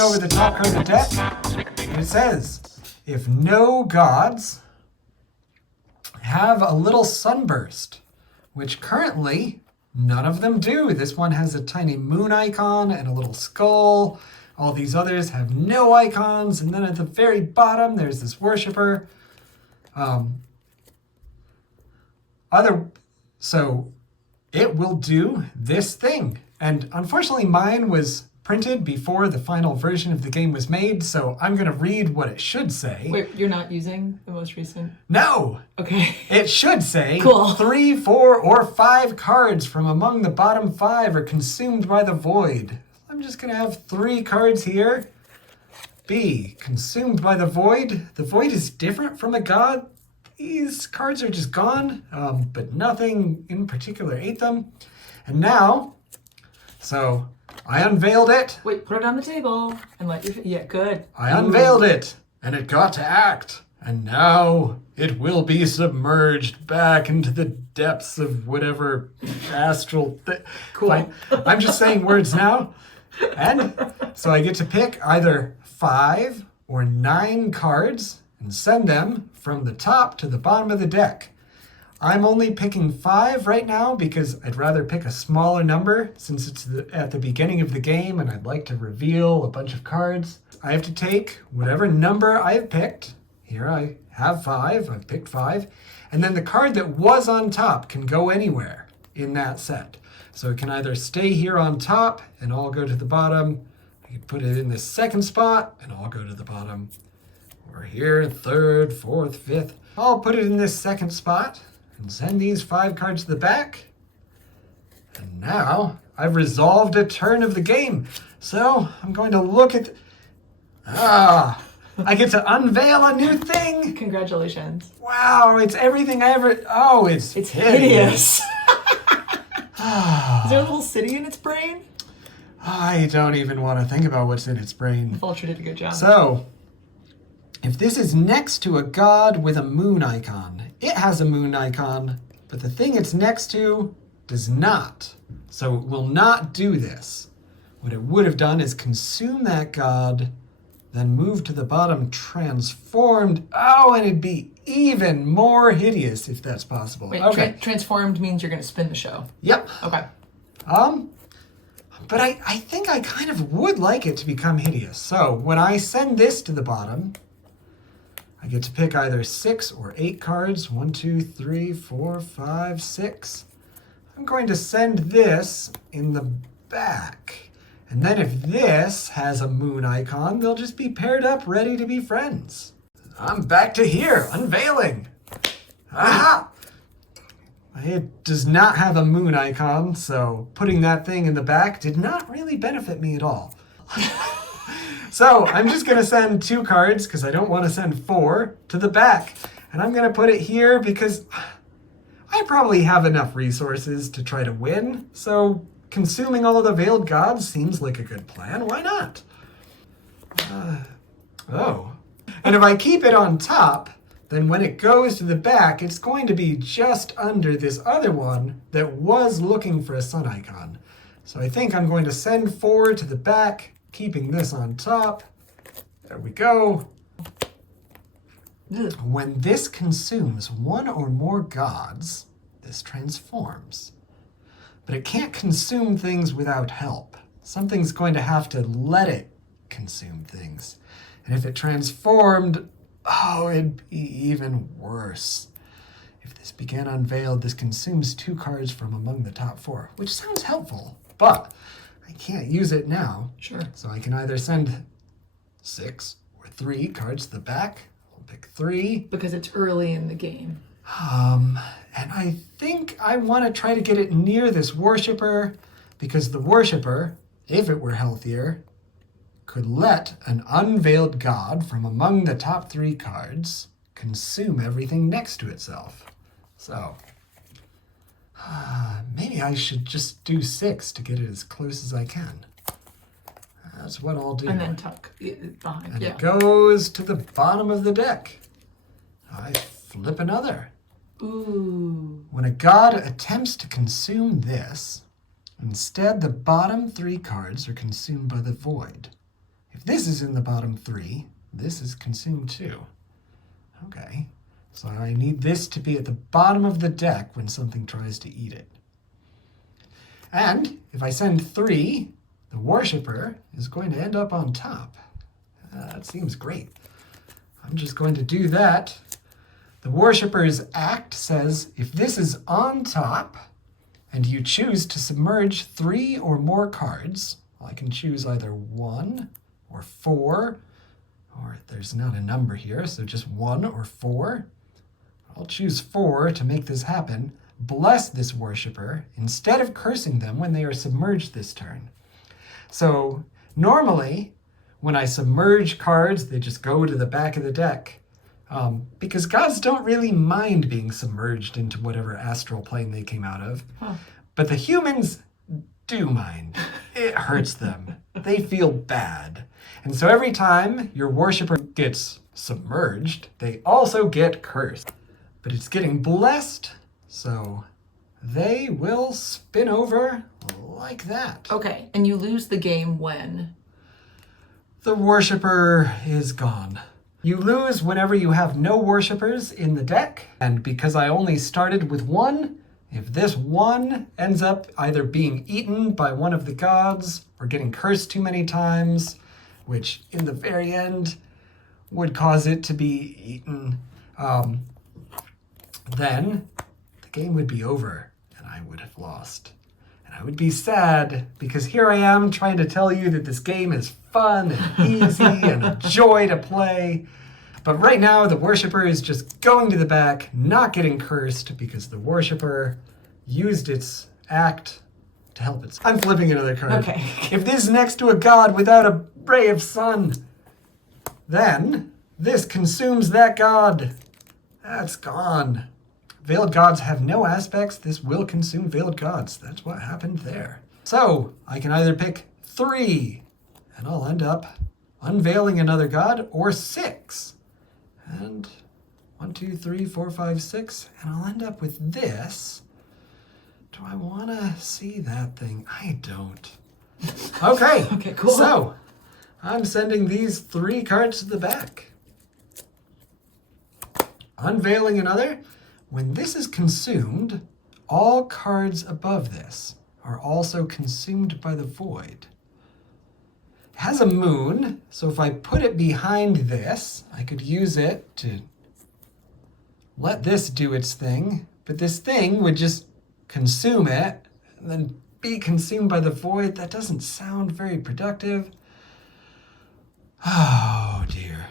looking over the top card of the deck, and it says, if no gods have a little sunburst, which currently none of them do. This one has a tiny moon icon and a little skull. All these others have no icons. And then at the very bottom, there's this worshiper. So it will do this thing. And unfortunately, mine was printed before the final version of the game was made, so I'm going to read what it should say. Wait, you're not using the most recent? No! Okay. It should say, cool. 3, 4, or 5 cards from among the bottom 5 are consumed by the void. I'm just going to have 3 cards here. B, consumed by the void. The void is different from a god. These cards are just gone, but nothing in particular ate them. And now, so I unveiled it. Wait, put it on the table and let you... Yeah, good. I unveiled it, and it got to act. And now it will be submerged back into the depths of whatever astral... Cool. I'm just saying words now. And so I get to pick either 5 or 9 cards and send them from the top to the bottom of the deck. I'm only picking 5 right now because I'd rather pick a smaller number since it's at the beginning of the game and I'd like to reveal a bunch of cards. I have to take whatever number I've picked. Here I have 5, I've picked 5. And then the card that was on top can go anywhere in that set. So it can either stay here on top and all go to the bottom. I can put it in this second spot and all go to the bottom. Or here, 3rd, 4th, 5th. I'll put it in this second spot and send these 5 cards to the back. And now I've resolved a turn of the game. So I'm going to look at... I get to unveil a new thing. Congratulations. Wow, it's everything I ever... Oh, it's hideous. Is there a little city in its brain? I don't even want to think about what's in its brain. Vulture did a good job. So, if this is next to a god with a moon icon, it has a moon icon, but the thing it's next to does not. So it will not do this. What it would have done is consume that god, then move to the bottom transformed. Oh, and it'd be even more hideous if that's possible. Wait, okay. Transformed means you're going to spin the show. Yep. Okay. But I think I kind of would like it to become hideous. So when I send this to the bottom, I get to pick either 6 or 8 cards. 1, 2, 3, 4, 5, 6. I'm going to send this in the back. And then if this has a moon icon, they'll just be paired up, ready to be friends. I'm back to here, unveiling. Aha! It does not have a moon icon, so putting that thing in the back did not really benefit me at all. So I'm just going to send 2 cards, because I don't want to send 4, to the back. And I'm going to put it here because I probably have enough resources to try to win. So consuming all of the veiled gods seems like a good plan. Why not? And if I keep it on top, then when it goes to the back, it's going to be just under this other one that was looking for a sun icon. So I think I'm going to send 4 to the back, keeping this on top. There we go. Ugh. When this consumes 1 or more gods, this transforms. But it can't consume things without help. Something's going to have to let it consume things. And if it transformed, it'd be even worse. If this began unveiled, this consumes 2 cards from among the top 4, which sounds helpful, but I can't use it now. Sure. So I can either send 6 or 3 cards to the back. I'll pick 3. Because it's early in the game. And I think I want to try to get it near this worshiper, because the worshiper, if it were healthier, could let an unveiled god from among the top 3 cards consume everything next to itself. So, maybe I should just do 6 to get it as close as I can. That's what I'll do. And then tuck it behind. And yeah. it goes to the bottom of the deck. I flip another. Ooh. When a god attempts to consume this, instead the bottom 3 cards are consumed by the void. If this is in the bottom 3, this is consumed too. Okay, so I need this to be at the bottom of the deck when something tries to eat it. And if I send 3, the worshiper is going to end up on top. That seems great. I'm just going to do that. The worshiper's act says if this is on top and you choose to submerge 3 or more cards, I can choose either 1 or 4, or there's not a number here, so just 1 or 4. I'll choose 4 to make this happen. Bless this worshiper instead of cursing them when they are submerged this turn. So normally, when I submerge cards, they just go to the back of the deck. Because gods don't really mind being submerged into whatever astral plane they came out of. Huh. But the humans do mind. It hurts them. They feel bad. And so every time your worshiper gets submerged, they also get cursed. But it's getting blessed, so they will spin over like that. Okay, and you lose the game when? The worshiper is gone. You lose whenever you have no worshipers in the deck, and because I only started with 1, if this 1 ends up either being eaten by one of the gods or getting cursed too many times, which in the very end would cause it to be eaten, then the game would be over and I would have lost. And I would be sad because here I am trying to tell you that this game is fun and easy and a joy to play. But right now the worshiper is just going to the back, not getting cursed because the worshiper used its act to help it. I'm flipping another card. Okay. If this is next to a god without a ray of sun, then this consumes that god. That's gone. Veiled gods have no aspects. This will consume veiled gods. That's what happened there. So I can either pick 3, and I'll end up unveiling another god, or 6. And 1, 2, 3, 4, 5, 6, and I'll end up with this. Do I want to see that thing? I don't. Okay. Okay, cool. So I'm sending these 3 cards to the back. Unveiling another. When this is consumed, all cards above this are also consumed by the void. It has a moon, so if I put it behind this, I could use it to let this do its thing, but this thing would just consume it and then be consumed by the void. That doesn't sound very productive. Oh dear.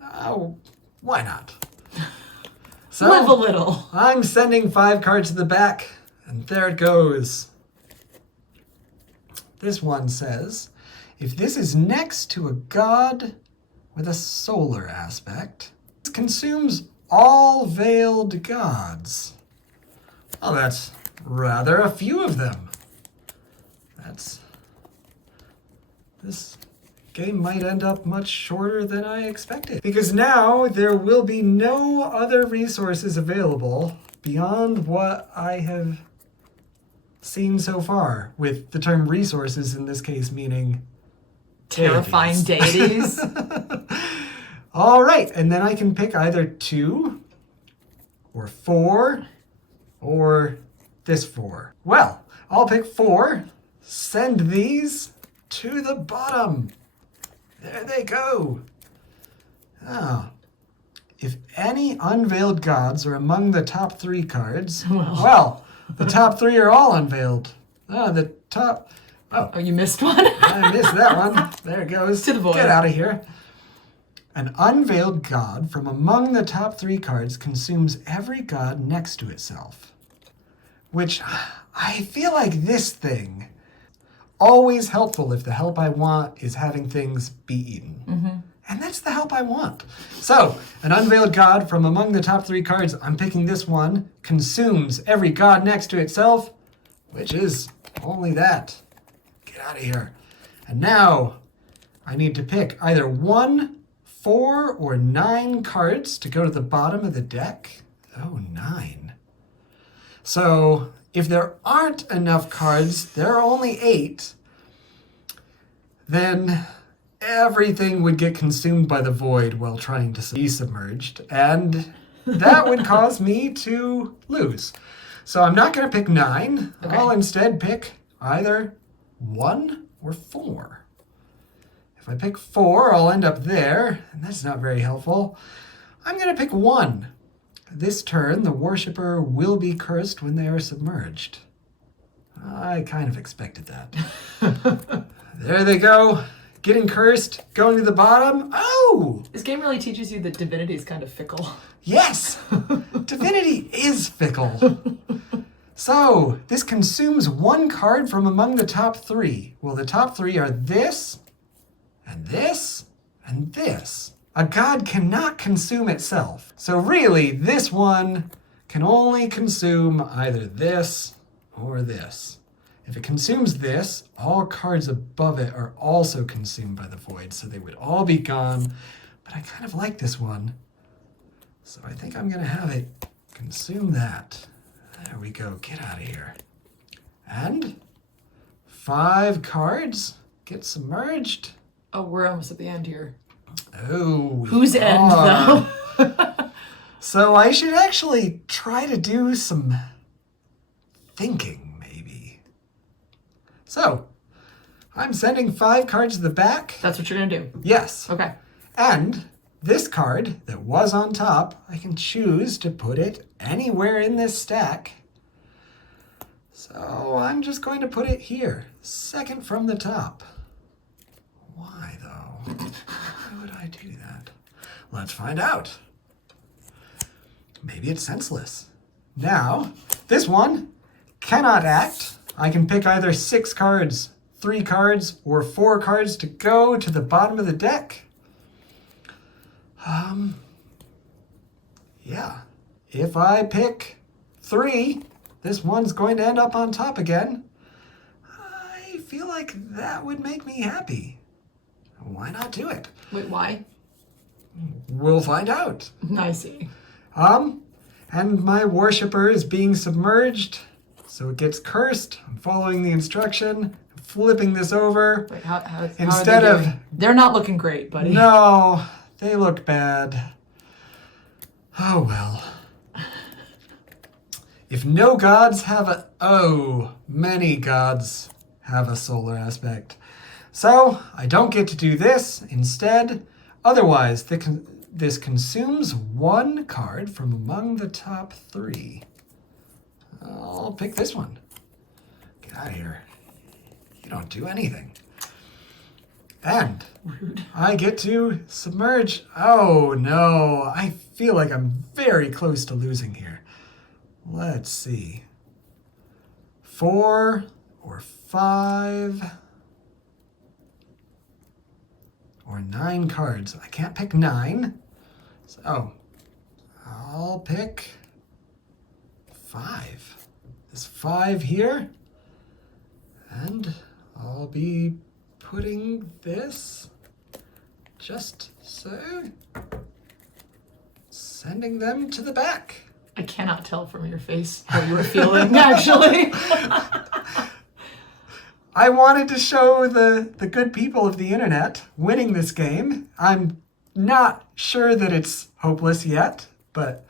Oh, why not? So, Live a little. I'm sending 5 cards to the back, and there it goes. This one says, if this is next to a god with a solar aspect, it consumes all veiled gods. Well, that's rather a few of them. This game might end up much shorter than I expected. Because now there will be no other resources available beyond what I have seen so far, with the term resources in this case meaning Terrifying deities. All right, and then I can pick either 2 or 4 or this 4. Well, I'll pick 4, send these to the bottom. There they go. Ah. If any unveiled gods are among the top 3 cards, well, the top 3 are all unveiled. The top... Oh, you missed one? I missed that one. There it goes. To the void. Get out of here. An unveiled god from among the top 3 cards consumes every god next to itself. Which, I feel like this thing... Always helpful if the help I want is having things be eaten. Mm-hmm. And that's the help I want. So, an unveiled god from among the top 3 cards, I'm picking this one, consumes every god next to itself, which is only that. Get out of here. And now, I need to pick either 1, 4, or 9 cards to go to the bottom of the deck. Oh, 9. So... if there aren't enough cards, there are only 8. then everything would get consumed by the void while trying to be submerged, and that would cause me to lose. So I'm not going to pick 9. Okay. I'll instead pick either 1 or 4. If I pick 4, I'll end up there, and that's not very helpful. I'm going to pick 1. This turn, the worshipper will be cursed when they are submerged. I kind of expected that. There they go. Getting cursed, going to the bottom. Oh! This game really teaches you that divinity is kind of fickle. Yes! Divinity is fickle. So, this consumes 1 card from among the top 3. Well, the top 3 are this, and this, and this. A god cannot consume itself. So really, this one can only consume either this or this. If it consumes this, all cards above it are also consumed by the void, so they would all be gone. But I kind of like this one, so I think I'm going to have it consume that. There we go. Get out of here. And 5 cards get submerged. Oh, we're almost at the end here. Oh. Whose end, though? So I should actually try to do some thinking, maybe. So, I'm sending 5 cards to the back. That's what you're going to do? Yes. Okay. And this card that was on top, I can choose to put it anywhere in this stack. So I'm just going to put it here, second from the top. Why, though? Why would I do that? Let's find out. Maybe it's senseless. Now, this one cannot act. I can pick either 6 cards, 3 cards, or 4 cards to go to the bottom of the deck. Yeah. If I pick 3, this one's going to end up on top again. I feel like that would make me happy. Why not do it? Wait, why? We'll find out. I see. And my worshipper is being submerged, so it gets cursed. I'm following the instruction, flipping this over. Wait, how Instead are of... they doing? They're not looking great, buddy. No, they look bad. Oh well. If no gods have a... Oh, many gods have a solar aspect. So, I don't get to do this. Instead, otherwise, this consumes 1 card from among the top 3. I'll pick this one. Get out of here. You don't do anything. And Rude. I get to submerge. Oh no, I feel like I'm very close to losing here. Let's see. 4 or 5 or 9 cards. I can't pick 9. So I'll pick 5. This 5 here. And I'll be putting this just so. Sending them to the back. I cannot tell from your face how you were feeling, actually. I wanted to show the good people of the internet winning this game. I'm not sure that it's hopeless yet, but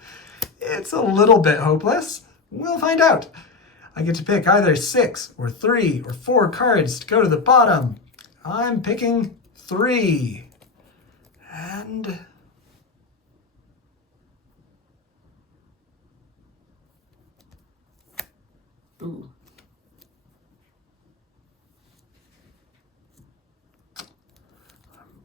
it's a little bit hopeless. We'll find out. I get to pick either 6 or 3 or 4 cards to go to the bottom. I'm picking 3. And... Ooh.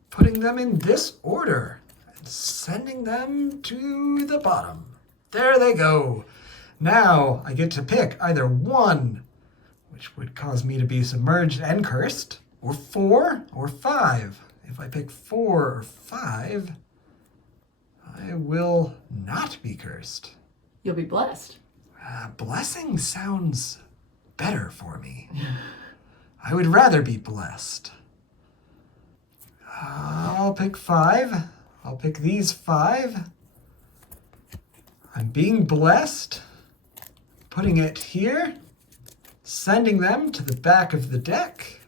Putting them in this order and sending them to the bottom. There they go. Now I get to pick either 1, which would cause me to be submerged and cursed, or 4 or 5. If I pick 4 or 5, I will not be cursed. You'll be blessed. Blessing sounds better for me. I would rather be blessed. I'll pick 5. I'll pick these 5. I'm being blessed. Putting it here. Sending them to the back of the deck.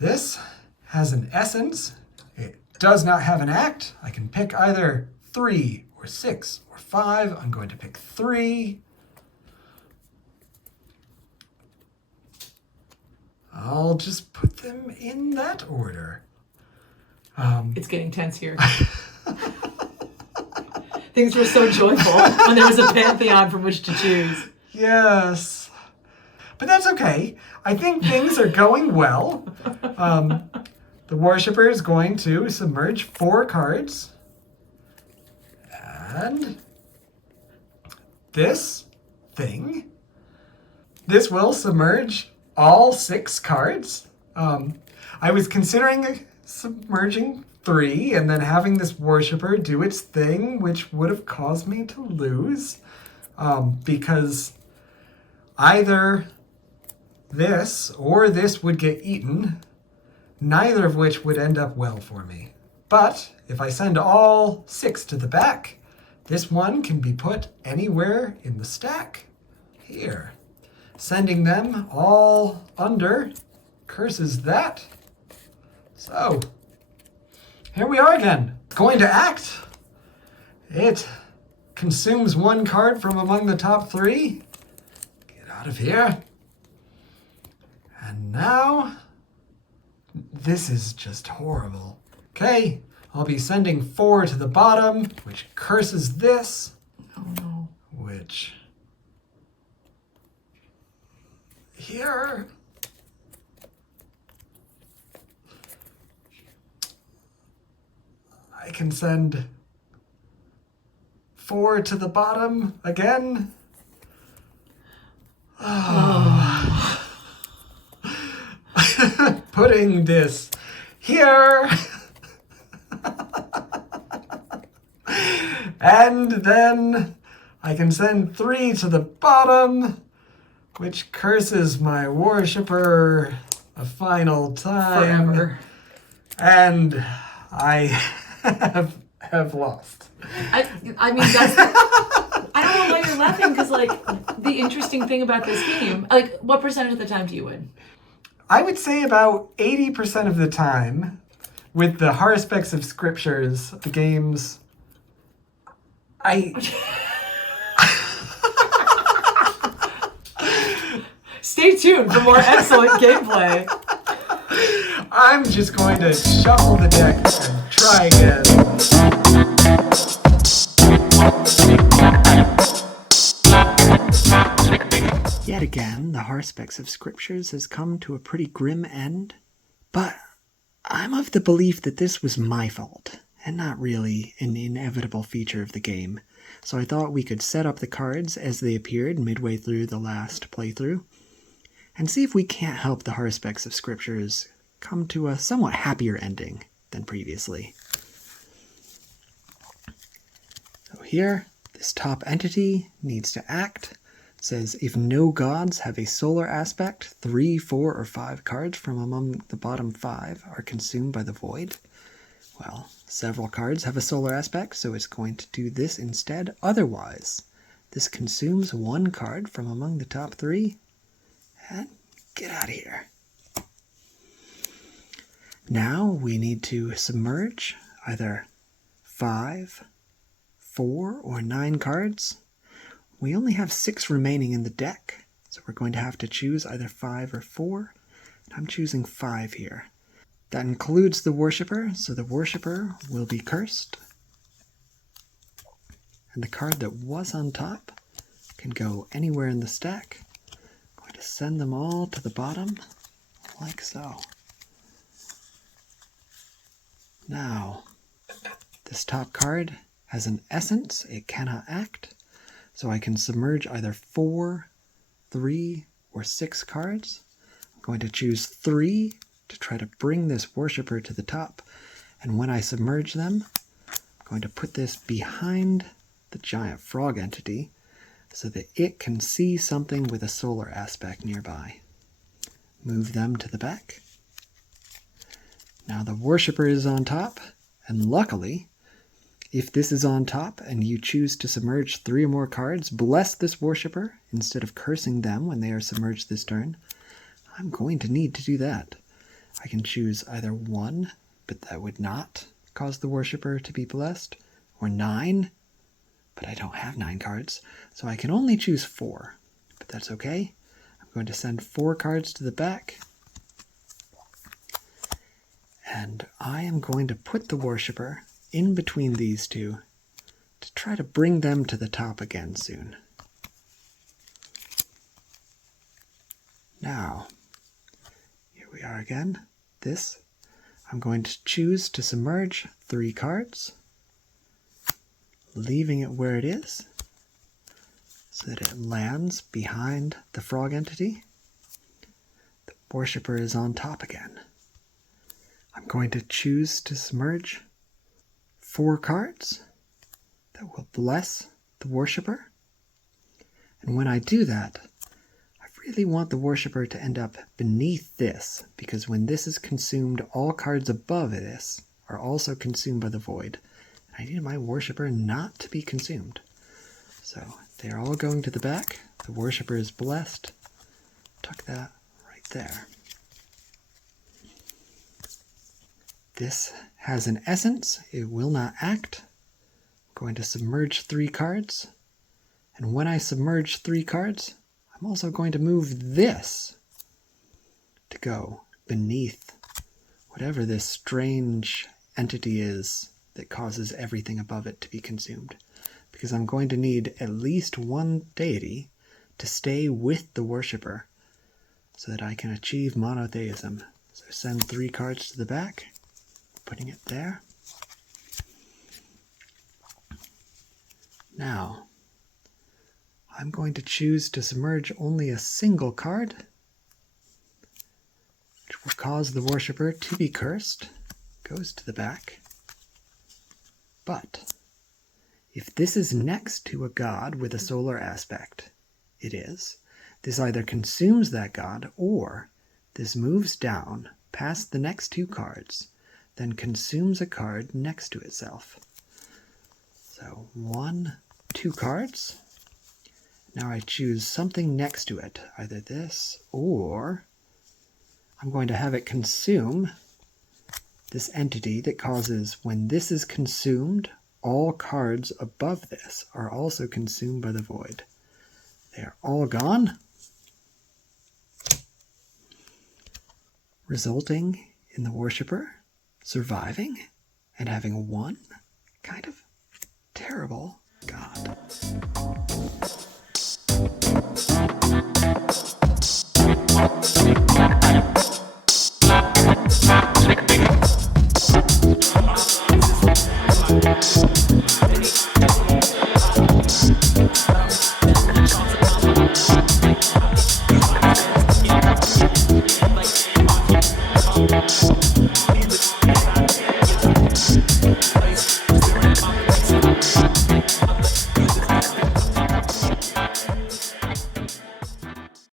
This has an essence. It does not have an act. I can pick either 3 or 6 or 5. I'm going to pick 3. I'll just put them in that order. It's getting tense here. Things were so joyful when there was a pantheon from which to choose. Yes. But that's okay. I think things are going well. The worshiper is going to submerge 4 cards. And this thing. This will submerge all 6 cards. I was considering submerging 3 and then having this worshiper do its thing, which would have caused me to lose. Because either this or this would get eaten, neither of which would end up well for me. But if I send all 6 to the back, this one can be put anywhere in the stack. Here. Sending them all under curses that. So, here we are again. Going to act. It consumes 1 card from among the top 3. Get out of here. And now, this is just horrible. Okay, I'll be sending 4 to the bottom, which curses this. Oh no. Which, here. I can send 4 to the bottom again. Oh. Putting this here. And then I can send 3 to the bottom, which curses my worshiper a final time. Forever. And I have lost. I mean, that's I don't know why you're laughing, because, like, the interesting thing about this game, like, what percentage of the time do you win? I would say about 80% of the time, with the Haruspex of Scriptures, the games, Stay tuned for more excellent gameplay. I'm just going to shuffle the deck and try again. Yet again, the Haruspex of Scriptures has come to a pretty grim end, but I'm of the belief that this was my fault, and not really an inevitable feature of the game. So I thought we could set up the cards as they appeared midway through the last playthrough, and see if we can't help the Haruspex of Scriptures come to a somewhat happier ending than previously. So here, this top entity needs to act. It says, if no gods have a solar aspect, 3, 4, or 5 cards from among the bottom 5 are consumed by the void. Well, several cards have a solar aspect, so it's going to do this instead. Otherwise, this consumes 1 card from among the top 3. And get out of here. Now we need to submerge either 5, 4, or 9 cards. We only have 6 remaining in the deck, so we're going to have to choose either 5 or 4. I'm choosing 5 here. That includes the worshiper, so the worshiper will be cursed. And the card that was on top can go anywhere in the stack. I'm going to send them all to the bottom, like so. Now, this top card has an essence. It cannot act. So I can submerge either 4, 3, or 6 cards. I'm going to choose 3 to try to bring this worshiper to the top. And when I submerge them, I'm going to put this behind the giant frog entity so that it can see something with a solar aspect nearby. Move them to the back. Now the worshiper is on top, and luckily, if this is on top and you choose to submerge 3 or more cards, bless this worshiper instead of cursing them when they are submerged this turn. I'm going to need to do that. I can choose either 1, but that would not cause the worshiper to be blessed, or 9, but I don't have 9 cards, so I can only choose 4, but that's okay. I'm going to send 4 cards to the back, and I am going to put the worshiper in between these two to try to bring them to the top again soon. Now, here we are again. This, I'm going to choose to submerge 3 cards, leaving it where it is so that it lands behind the frog entity. The worshiper is on top again. I'm going to choose to submerge 4 cards that will bless the worshiper. And when I do that, I really want the worshiper to end up beneath this, because when this is consumed, all cards above this are also consumed by the void. And I need my worshiper not to be consumed. So they're all going to the back. The worshiper is blessed. Tuck that right there. This has an essence. It will not act. I'm going to submerge 3 cards. And when I submerge 3 cards, I'm also going to move this to go beneath whatever this strange entity is that causes everything above it to be consumed. Because I'm going to need at least 1 deity to stay with the worshiper so that I can achieve monotheism. So send 3 cards to the back, putting it there. Now, I'm going to choose to submerge only a single card, which will cause the worshiper to be cursed. Goes to the back. But if this is next to a god with a solar aspect, it is, this either consumes that god or this moves down past the next 2 cards, then consumes a card next to itself. So 1, 2 cards. Now I choose something next to it, either this or I'm going to have it consume this entity that causes, when this is consumed, all cards above this are also consumed by the void. They are all gone, resulting in the worshiper surviving and having one kind of terrible god.